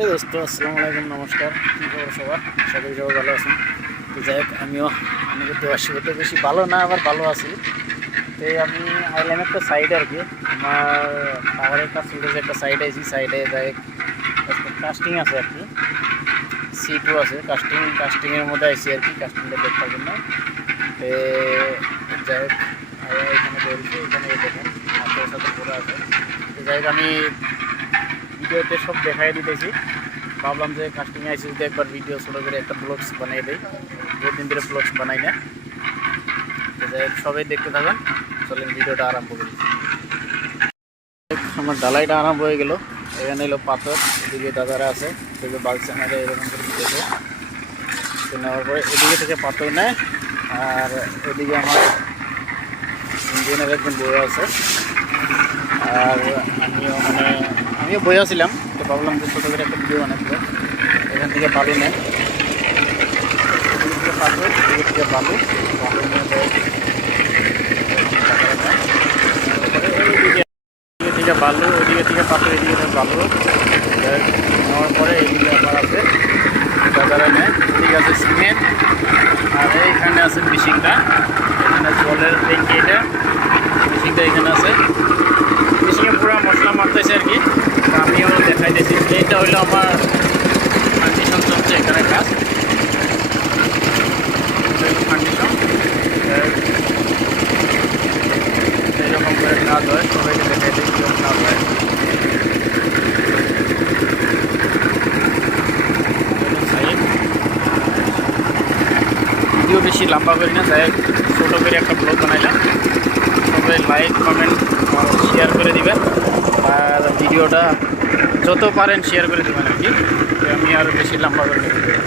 এই দোস্ত আসসালামু আলাইকুম, নমস্কার। কী খবর সবার? সবাই ভালো আছেন? তো যাই হোক, আমিও অনেকে তো আসলে বেশি ভালো না, আবার ভালো আছি। তো আমি আইলাম একটা সাইডে আর কি, আমার পাহাড়ের কাছ থেকে একটা সাইডে আছি। সাইডে যাই হোক কাস্টিং আছে আর কি, সিটও আছে, কাস্টিংয়ের মধ্যে আইসি আর কি, কাস্টিংটা দেখার জন্য। তো যাই হোক এখানে বলছি, এখানে দেখেন হাতের সাথে পড়ে আছে। তো যাই হোক আমি ভিডিওতে সব দেখাই দিতেছি। ভাবলাম যে কাস্টিং আইসি যদি একবার ভিডিও ছোটো করে একটা ব্লগস বানিয়ে দিই, বহুদিন ধরে ব্লগস বানাই না। তো যাই হোক সবাই দেখতে থাকেন, চলেন ভিডিওটা আরম্ভ করি। আমার ডালাইটা আরম্ভ হয়ে গেল। এখানে এলো পাথর, এদিকে দাদারা আছে, এদিকে বালছে আমাদের এরকম করে দিতেছে। তো নেওয়ার পরে এদিকে থেকে পাথর নেয়, আর এদিকে আমার ইঞ্জিনের একজন বই আছে, আর আমিও বইয়া ছিলাম। তো ভাবলাম যে ছোটো করে একটা ভিডিও বানাতে। এখান থেকে বালু নেয়, এদিকে থেকে পাথর, এদিকে থেকে বালু নিয়ে দেয়। এদিকে থেকে বালু, ওইদিকে থেকে পাথর, এদিকে থেকে বালু নেওয়ার পরে এইদিকে আবার আছে দাদারা নেয়। এদিকে আছে সিমেন্ট, আর এইখানে আছে মেশিনটা, এখানে জলের ট্যাঙ্কি, এটা মেশিনটা এখানে আছে। মেশিনে পুরো মশলা মারতেছে আর কি, আমিও দেখাইতেছি। এইটা হইলো আমার ফান্ডিশন চলছে এখানে কাজ, ফান্ডিশন এইরকম করে কাজ হয়। সবাইকে দেখাইতে কীরকম কাজ হয়। ভিডিও বেশি লম্বা করি না, তাই ছোটো করে একটা ব্লগ বানাইলাম। সবাই লাইক কমেন্ট শেয়ার করে দিবেন, আর ভিডিওটা যত পারেন শেয়ার করে দেবেন আর কি। আমি আরও বেশি লম্বা করে দেবেন।